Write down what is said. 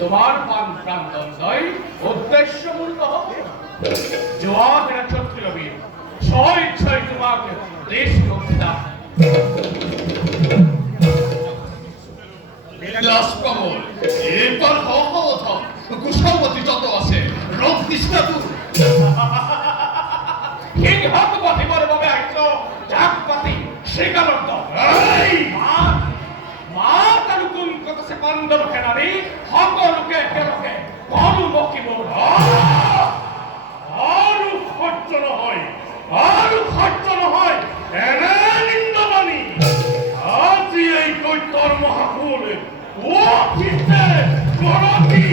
তোমার প্রাণদণ্ডই উদ্দেশ্যমূল্য হবে। জোয়াকেরা ক্ষত্রিয় বীর স্বইচ্ছায় তোমাকে দেশ রক্ষা দাও। বিলাসকমল এরপর হহথম কুশলবতী যত আছে রোগ নিষ্ঠা দূর হিংহত পথিবর ভাবে আইছ জাতপাতি শিকারক দাও। মা তার কোন কথা সে পান্দর খেনারি সকলকে কেরকে বড় মকি বড় আরো খরচ নহয় এনে নিন্দবাণী আজি এই কৈতর মহাকুল ও ফিরতে করতি